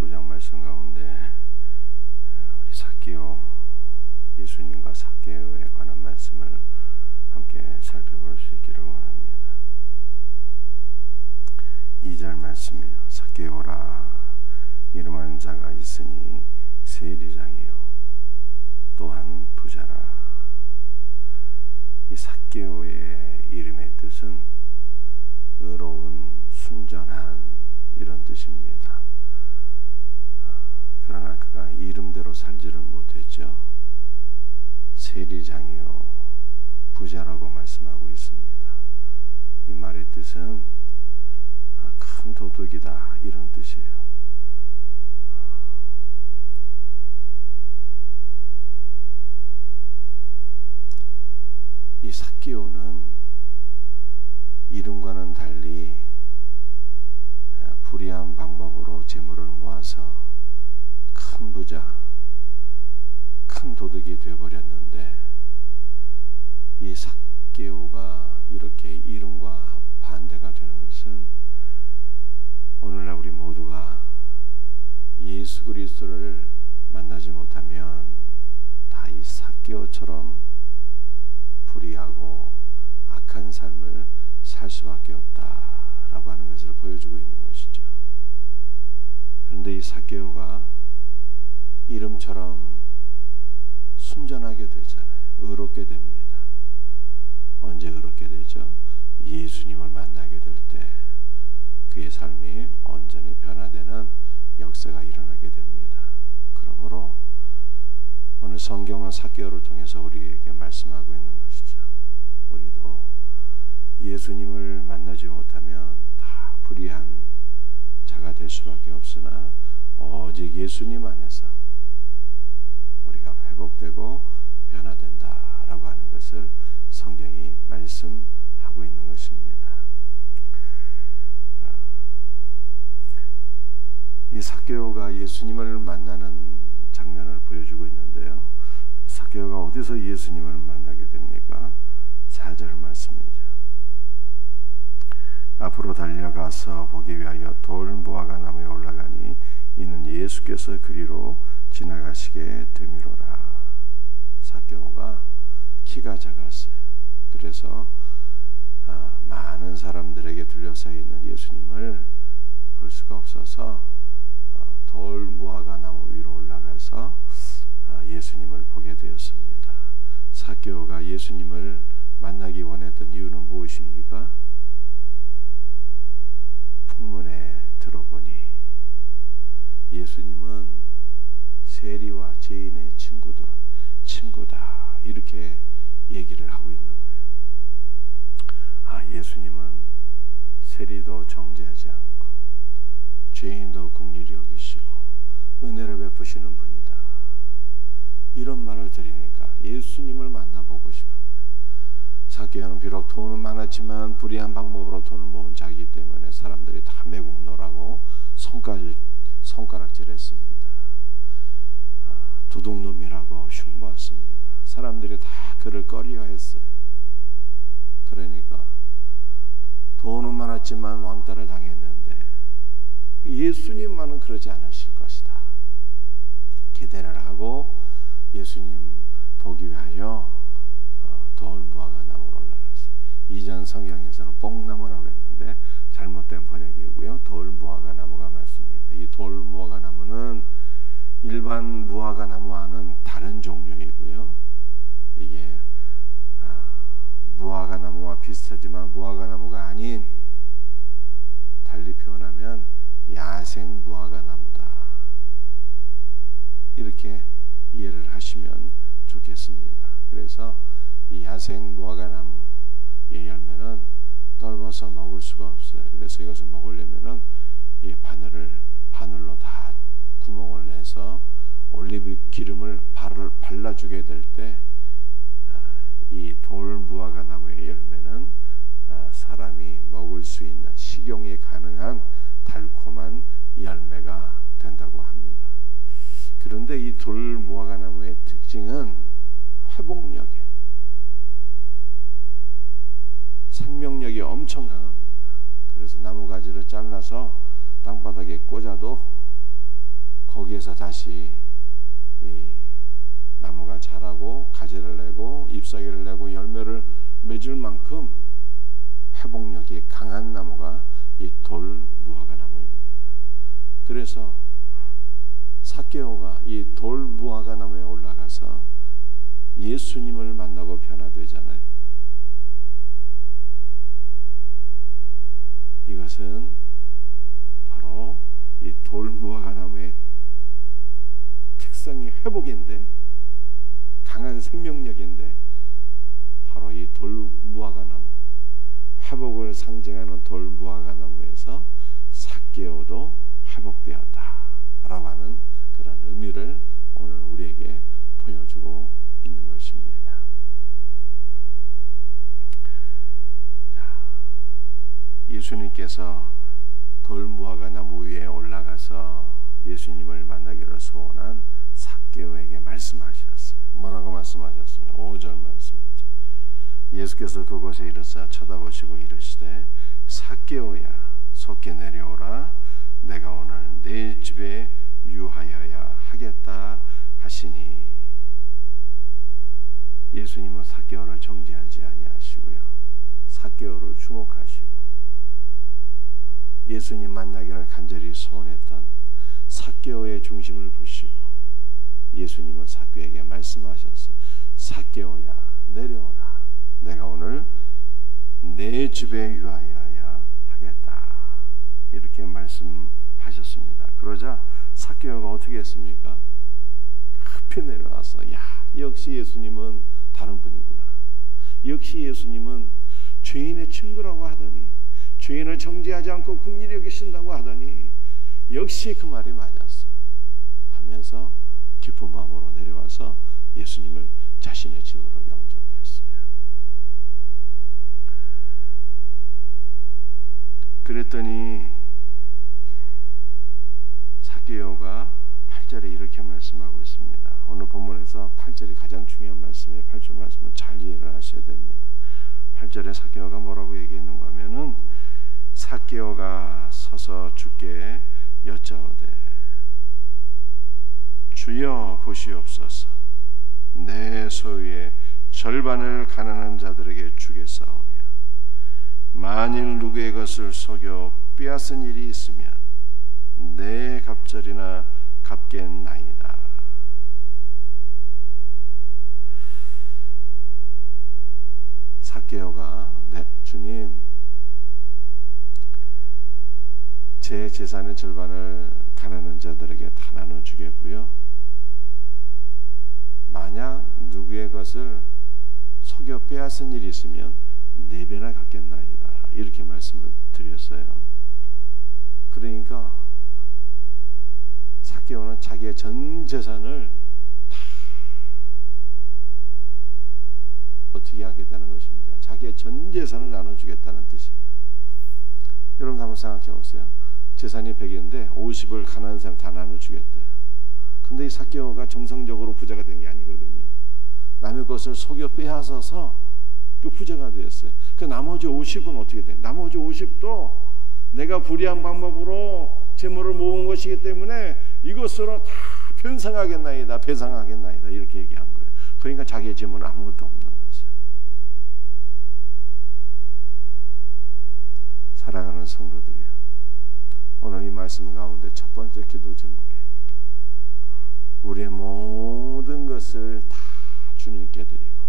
15장 말씀 가운데 우리 삭개오, 예수님과 삭개오에 관한 말씀을 함께 살펴볼 수 있기를 원합니다. 2절 말씀이에요. 삭개오라, 이름한 자가 있으니 세리장이요 또한 부자라. 이 삭개오의 이름의 뜻은 의로운, 순전한 이런 뜻입니다. 그러나 그가 이름대로 살지를 못했죠. 세리장이요 부자라고 말씀하고 있습니다. 이 말의 뜻은 큰 도둑이다 이런 뜻이에요. 이 삭개오는 이름과는 달리 불의한 방법으로 재물을 모아서 큰 부자, 큰 도둑이 되어버렸는데, 이 삭개오가 이렇게 이름과 반대가 되는 것은 오늘날 우리 모두가 예수 그리스도를 만나지 못하면 다 이 삭개오처럼 불의하고 악한 삶을 살 수밖에 없다라고 하는 것을 보여주고 있는 것이죠. 그런데 이 삭개오가 이름처럼 순전하게 되잖아요. 의롭게 됩니다. 언제 의롭게 되죠? 예수님을 만나게 될 때 그의 삶이 온전히 변화되는 역사가 일어나게 됩니다. 그러므로 오늘 성경은 삭개오를 통해서 우리에게 말씀하고 있는 것이죠. 우리도 예수님을 만나지 못하면 다 불의한 자가 될 수밖에 없으나 오직 예수님 안에서 우리가 회복되고 변화된다라고 하는 것을 성경이 말씀하고 있는 것입니다. 이 삭개오가 예수님을 만나는 장면을 보여주고 있는데요. 삭개오가 어디서 예수님을 만나게 됩니까? 4절 말씀이죠. 앞으로 달려가서 보기 위하여 돌 무화과 나무에 올라가니 이는 예수께서 그리로 지나가시게 되미로라. 삭개오가 키가 작았어요. 그래서 많은 사람들에게 둘러싸여 있는 예수님을 볼 수가 없어서 돌 무화과 나무 위로 올라가서 예수님을 보게 되었습니다. 삭개오가 예수님을 만나기 원했던 이유는 무엇입니까? 풍문에 들어보니 예수님은 세리와 죄인의 친구다 이렇게 얘기를 하고 있는 거예요. 예수님은 세리도 정죄하지 않고 죄인도 긍휼히 여기시고 은혜를 베푸시는 분이다. 이런 말을 들으니까 예수님을 만나보고 싶은 거예요. 삭개오는 비록 돈은 많았지만 불의한 방법으로 돈을 모은 자이기 때문에 사람들이 다 매국노라고 손가락질했습니다. 도둑놈이라고 흉보았습니다. 사람들이 다 그를 꺼려했어요. 그러니까 돈은 많았지만 왕따를 당했는데 예수님만은 그러지 않으실 것이다. 기대를 하고 예수님 보기 위하여 돌 무화과 나무로 올라갔어요. 이전 성경에서는 뽕나무라고 했는데 잘못된 번역이고요. 돌 무화과 나무가 맞습니다. 이 돌 무화과 나무는 일반 무화과 나무와는 다른 종류이고요. 이게 무화과 나무와 비슷하지만 무화과 나무가 아닌, 달리 표현하면 야생 무화과 나무다. 이렇게 이해를 하시면 좋겠습니다. 그래서 이 야생 무화과 나무의 열매는 떫어서 먹을 수가 없어요. 그래서 이것을 먹으려면은 이 바늘로 다 구멍을 내서 올리브 기름을 발라주게 될 때 이 돌 무화과 나무의 열매는 사람이 먹을 수 있는, 식용이 가능한 달콤한 열매가 된다고 합니다. 그런데 이 돌 무화과 나무의 특징은 회복력이에요. 생명력이 엄청 강합니다. 그래서 나무가지를 잘라서 땅바닥에 꽂아도 거기에서 다시 이 나무가 자라고 가지를 내고 잎사귀를 내고 열매를 맺을 만큼 회복력이 강한 나무가 이 돌무화과 나무입니다. 그래서 삭개오가 이 돌무화과 나무에 올라가서 예수님을 만나고 변화되잖아요. 이것은 바로 이 돌무화과 나무의 특성이 회복인데, 강한 생명력인데, 바로 이 돌무화과 나무, 회복을 상징하는 돌무화과 나무에서 삭개오도 회복되었다라고 하는 그런 의미를 오늘 우리에게 보여주고 있는 것입니다. 예수님께서 돌무화과 나무 위에 올라가서 예수님을 만나기를 소원한 삭개오에게 말씀하셨어요. 뭐라고 말씀하셨습니까? 5절 말씀이죠. 예수께서 그곳에 이르사 쳐다보시고 이르시되 삭개오야 속히 내려오라. 내가 오늘 네 집에 유하여야 하겠다 하시니. 예수님은 삭개오를 정죄하지 아니하시고요, 삭개오를 주목하시고 예수님 만나기를 간절히 소원했던 삭개오의 중심을 보시고 예수님은 삭개오에게 말씀하셨어요. 삭개오야 내려오라. 내가 오늘 내 집에 유하여야 하겠다. 이렇게 말씀하셨습니다. 그러자 삭개오가 어떻게 했습니까? 급히 내려와서, 야, 역시 예수님은 다른 분이구나. 역시 예수님은 죄인의 친구라고 하더니, 죄인을 정죄하지 않고 긍휼히 여기신다고 하더니 역시 그 말이 맞았어 하면서 기쁜 마음으로 내려와서 예수님을 자신의 집으로 영접했어요. 그랬더니 삭개오가 8절에 이렇게 말씀하고 있습니다. 오늘 본문에서 8절이 가장 중요한 말씀이에요. 8절 말씀은 잘 이해를 하셔야 됩니다. 8절에 삭개오가 뭐라고 얘기했는가 하면은, 삭개오가 서서 주께 여짜오되 주여 보시옵소서. 내 소유의 절반을 가난한 자들에게 주겠사오며 만일 누구의 것을 속여 빼앗은 일이 있으면 내 갑절이나 갚겠나이다. 삭개오가 네, 주님, 제 재산의 절반을 가난한 자들에게 다 나눠주겠고요, 만약 누구의 것을 속여 빼앗은 일이 있으면 4배나 갚겠나이다. 이렇게 말씀을 드렸어요. 그러니까 삭개오는 자기의 전 재산을 다 어떻게 하겠다는 것입니까? 자기의 전 재산을 나눠주겠다는 뜻이에요. 여러분 한번 생각해 보세요. 재산이 100인데 50을 가난한 사람 다 나눠주겠대요. 근데 이 삭개오가 정상적으로 부자가 된 게 아니거든요. 남의 것을 속여 빼앗아서 또 부자가 되었어요. 그 나머지 50은 어떻게 돼? 나머지 50도 내가 불의한 방법으로 재물을 모은 것이기 때문에 이것으로 다 변상하겠나이다, 배상하겠나이다, 이렇게 얘기한 거예요. 그러니까 자기의 재물은 아무것도 없는 거죠. 사랑하는 성도들이요, 오늘 이 말씀 가운데 첫 번째 기도 제목이에요. 우리의 모든 것을 다 주님께 드리고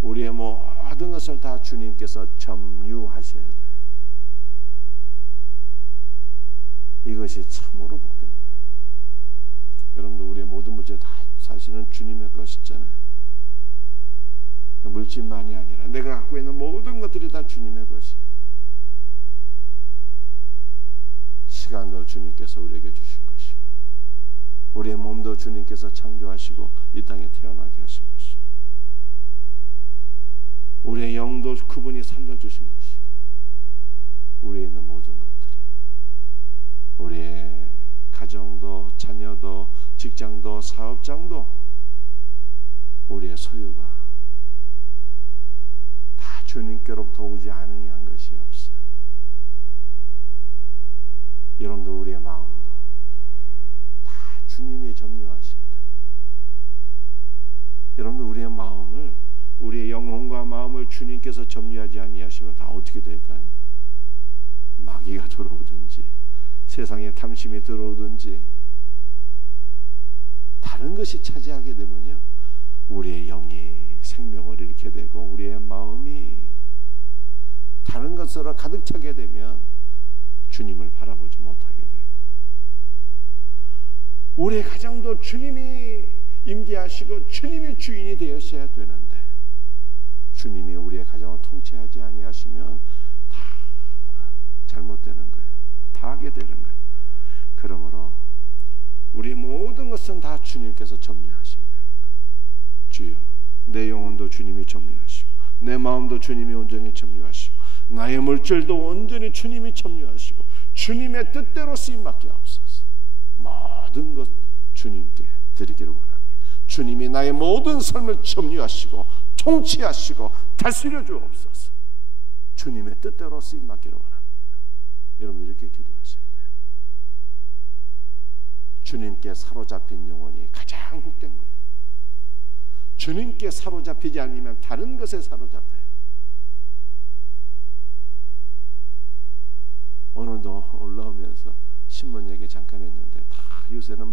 우리의 모든 것을 다 주님께서 점유하셔야 돼요. 이것이 참으로 복된 거예요. 여러분도 우리의 모든 문제 다 사실은 주님의 것이잖아요. 물질만이 아니라 내가 갖고 있는 모든 것들이 다 주님의 것이에요. 시간도 주님께서 우리에게 주신 것이고 우리의 몸도 주님께서 창조하시고 이 땅에 태어나게 하신 것이고 우리의 영도 그분이 살려주신 것이고 우리에 있는 모든 것들이, 우리의 가정도 자녀도 직장도 사업장도 우리의 소유가 다 주님께로부터 오지 않으한 것이 없어요. 여러분도 우리의 마음도 다 점유하셔야 돼요. 여러분들 우리의 마음을, 우리의 영혼과 마음을 주님께서 점유하지 아니하시면 다 어떻게 될까요? 마귀가 들어오든지 세상의 탐심이 들어오든지 다른 것이 차지하게 되면요, 우리의 영이 생명을 잃게 되고 우리의 마음이 다른 것으로 가득 차게 되면 주님을 바라보지 못하게 되고, 우리의 가정도 주님이 임재하시고 주님이 주인이 되어셔야 되는데 주님이 우리의 가정을 통치하지 아니하시면 다 잘못되는 거예요. 파괴되는 거예요. 그러므로 우리의 모든 것은 다 주님께서 점유하셔야 되는 거예요. 주여, 내 영혼도 주님이 점유하시고 내 마음도 주님이 온전히 점유하시고 나의 물질도 온전히 주님이 점유하시고 주님의 뜻대로 쓰임받게 하옵소서. 모든 것 주님께 드리기를 원합니다. 주님이 나의 모든 삶을 점유하시고 통치하시고 다스려 주옵소서. 주님의 뜻대로 쓰임받기를 원합니다. 여러분 이렇게 기도하셔야 돼요. 주님께 사로잡힌 영혼이 가장 복된 거예요. 주님께 사로잡히지 않으면 다른 것에 사로잡혀요. 오늘도 올라오면서 신문 얘기 잠깐 했는데 다 요새는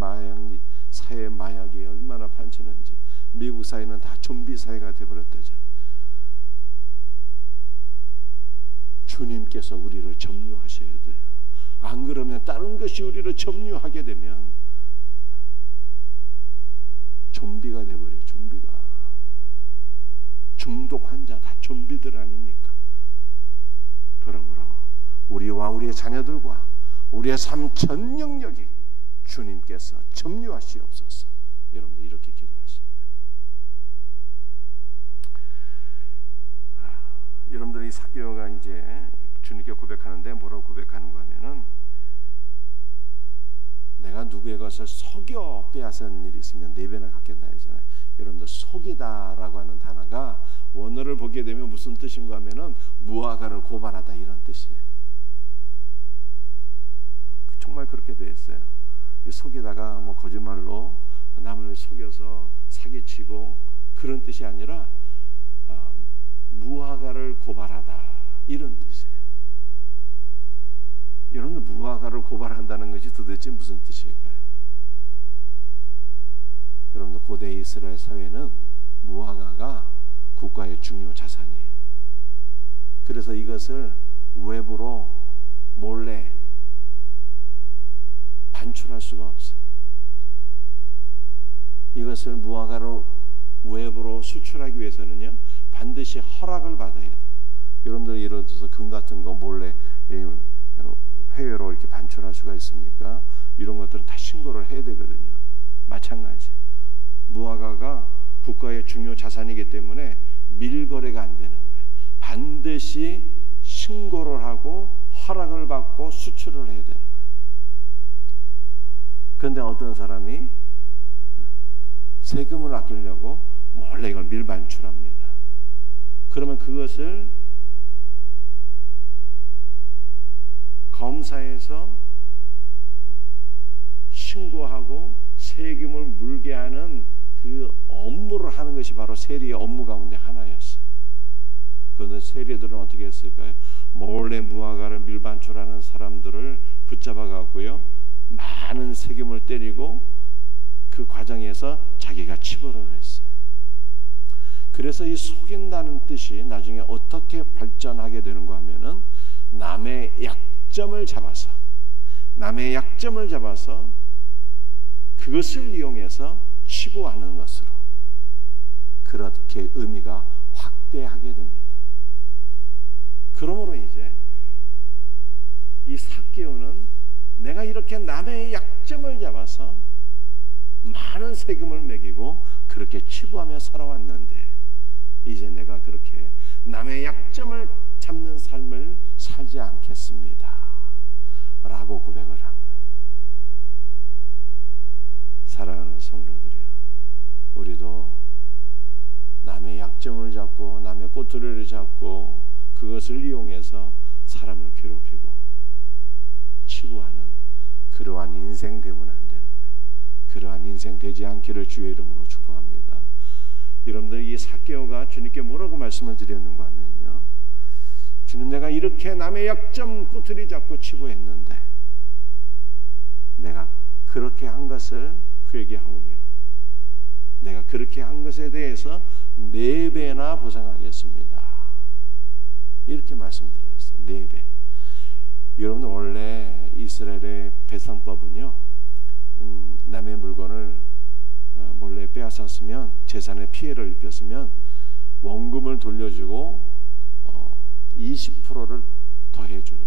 사회 마약이 얼마나 판치는지, 미국 사회는 다 좀비 사회가 되어버렸다잖아요. 주님께서 우리를 점유하셔야 돼요. 안 그러면 다른 것이 우리를 점유하게 되면 좀비가 되어버려요. 좀비가. 중독 환자 다 좀비들 아닙니까? 그러므로 우리와 우리의 자녀들과 우리의 삶 전 영역이 주님께서 점유하시옵소서. 여러분들 이렇게 기도하셔야 돼요. 여러분들 이 삭개오가 이제 주님께 고백하는데 뭐라고 고백하는가 하면은, 내가 누구의 것을 속여 빼앗은 일이 있으면 4배나 갚겠나 하잖아요. 여러분들 속이다라고 하는 단어가 원어를 보게 되면 무슨 뜻인가 하면은 무화과를 고발하다 이런 뜻이에요. 정말 그렇게 되어 있어요. 이 속이다가 뭐 거짓말로 남을 속여서 사기치고 그런 뜻이 아니라 무화과를 고발하다 이런 뜻이에요. 여러분 무화과를 고발한다는 것이 도대체 무슨 뜻일까요? 여러분들 고대 이스라엘 사회는 무화과가 국가의 중요 자산이에요. 그래서 이것을 외부로 몰래 반출할 수가 없어요. 이것을 무화과로 외부로 수출하기 위해서는요 반드시 허락을 받아야 돼요. 여러분들 예를 들어서 금 같은 거 몰래 해외로 이렇게 반출할 수가 있습니까? 이런 것들은 다 신고를 해야 되거든요. 마찬가지. 무화과가 국가의 중요 자산이기 때문에 밀거래가 안 되는 거예요. 반드시 신고를 하고 허락을 받고 수출을 해야 되는 거예요. 그런데 어떤 사람이 세금을 아끼려고 몰래 이걸 밀반출합니다. 그러면 그것을 검사에서 신고하고 세금을 물게 하는 그 업무를 하는 것이 바로 세리의 업무 가운데 하나였어요. 그런데 세리들은 어떻게 했을까요? 몰래 무화과를 밀반출하는 사람들을 붙잡아 갖고요 많은 세금을 때리고 그 과정에서 자기가 치부를 했어요. 그래서 이 속인다는 뜻이 나중에 어떻게 발전하게 되는가 하면은 남의 약점을 잡아서 그것을 이용해서 치부하는 것으로 그렇게 의미가 확대하게 됩니다. 그러므로 이제 이 삭개오는 내가 이렇게 남의 약점을 잡아서 많은 세금을 매기고 그렇게 치부하며 살아왔는데 이제 내가 그렇게 남의 약점을 잡는 삶을 살지 않겠습니다 라고 고백을 한 거예요. 사랑하는 성도들이요, 우리도 남의 약점을 잡고 남의 꼬투리를 잡고 그것을 이용해서 사람을 괴롭히고 치부하는 그러한 인생 되면 안 되는 거예요. 그러한 인생 되지 않기를 주의 이름으로 축복합니다. 여러분들 이 삭개오가 주님께 뭐라고 말씀을 드렸는가 하면요, 주님, 내가 이렇게 남의 약점 꼬투리 잡고 치고 했는데 내가 그렇게 한 것을 회개하오며 내가 그렇게 한 것에 대해서 4배나 보상하겠습니다. 이렇게 말씀드렸어요. 4배. 여러분, 원래 이스라엘의 배상법은요, 남의 물건을 몰래 빼앗았으면, 재산에 피해를 입혔으면 원금을 돌려주고 20%를 더해 주는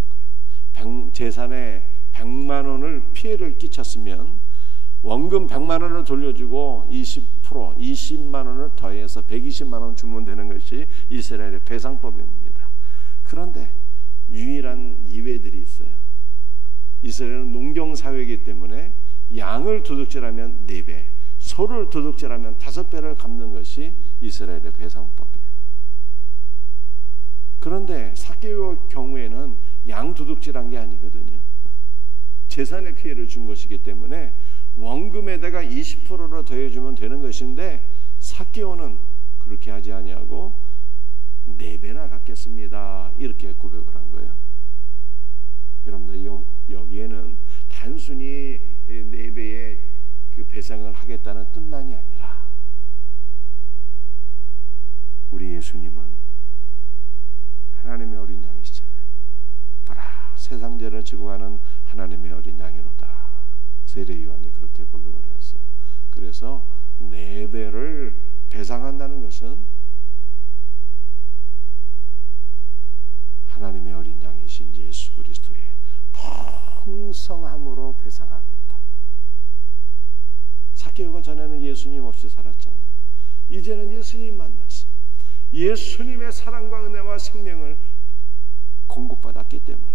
거예요. 재산에 100만 원을 피해를 끼쳤으면 원금 100만 원을 돌려주고 20%, 20만 원을 더해서 120만 원 주면 되는 것이 이스라엘의 배상법입니다. 그런데 유일한 이외들이 있어요. 이스라엘은 농경사회이기 때문에 양을 도둑질하면 4배, 소를 도둑질하면 5배를 갚는 것이 이스라엘의 배상법이에요. 그런데 삭개오의 경우에는 양 도둑질한 게 아니거든요. 재산의 피해를 준 것이기 때문에 원금에다가 20%를 더해주면 되는 것인데 삭개오는 그렇게 하지 아니하고 4배나 갚겠습니다, 이렇게 고백을 한 거예요. 여러분들 여기에는 단순히 4배의 그 배상을 하겠다는 뜻만이 아니라 우리 예수님은 하나님의 어린 양이시잖아요. 보라, 세상 죄를 지고 가는 하나님의 어린 양이로다. 세례 요한이 그렇게 고백을 했어요. 그래서 4배를 배상한다는 것은 하나님의 어린 양이신 예수 그리스도의 풍성함으로 배상하겠다. 삭개오가 전에는 예수님 없이 살았잖아요. 이제는 예수님 만나서 예수님의 사랑과 은혜와 생명을 공급받았기 때문에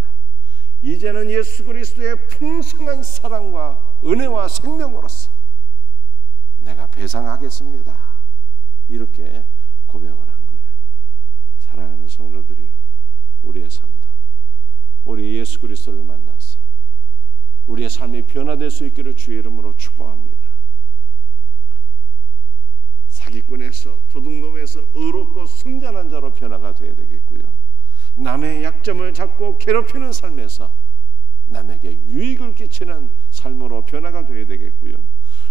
이제는 예수 그리스도의 풍성한 사랑과 은혜와 생명으로서 내가 배상하겠습니다, 이렇게 고백을 한 거예요. 사랑하는 성도들이요, 우리의 삶도 우리 예수 그리스도를 만나서 우리의 삶이 변화될 수 있기를 주의 이름으로 축복합니다. 사기꾼에서, 도둑놈에서 의롭고 순전한 자로 변화가 되어야 되겠고요, 남의 약점을 잡고 괴롭히는 삶에서 남에게 유익을 끼치는 삶으로 변화가 되어야 되겠고요,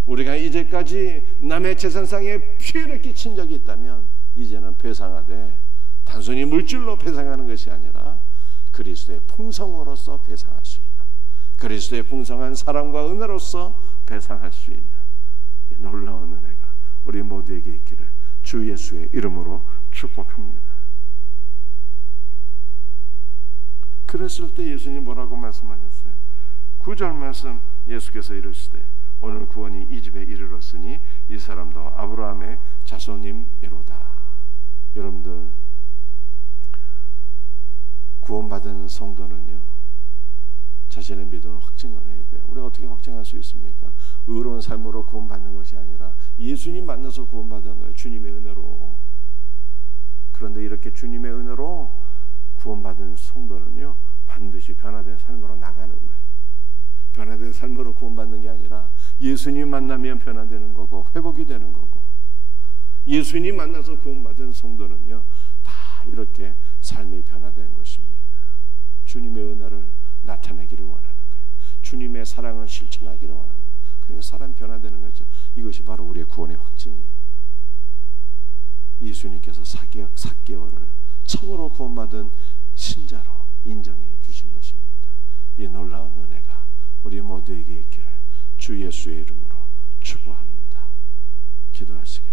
우리가 이제까지 남의 재산상에 피해를 끼친 적이 있다면 이제는 배상하되 단순히 물질로 배상하는 것이 아니라 그리스도의 풍성으로서 배상할 수 있는, 그리스도의 풍성한 사랑과 은혜로서 배상할 수 있는 이 놀라운 은혜가 우리 모두에게 있기를 주 예수의 이름으로 축복합니다. 그랬을 때 예수님 뭐라고 말씀하셨어요? 9절 말씀, 예수께서 이르시되 오늘 구원이 이 집에 이르렀으니 이 사람도 아브라함의 자손임이로다. 여러분들, 구원받은 성도는요, 자신의 믿음을 확증을 해야 돼요. 우리가 어떻게 확증할 수 있습니까? 의로운 삶으로 구원받는 것이 아니라 예수님 만나서 구원받은 거예요, 주님의 은혜로. 그런데 이렇게 주님의 은혜로 구원받은 성도는요, 반드시 변화된 삶으로 나가는 거예요. 변화된 삶으로 구원받는 게 아니라 예수님 만나면 변화되는 거고 회복이 되는 거고, 예수님 만나서 구원받은 성도는요, 다 이렇게 삶이 변화된 것입니다. 주님의 은혜를 나타내기를 원하는 거예요. 주님의 사랑을 실천하기를 원하는 거예요. 그러니까 사람 변화되는 거죠. 이것이 바로 우리의 구원의 확증이에요. 예수님께서 삭개오를 참으로 구원받은 신자로 인정해 주신 것입니다. 이 놀라운 은혜가 우리 모두에게 있기를 주 예수의 이름으로 축복합니다. 기도하시겠습니다.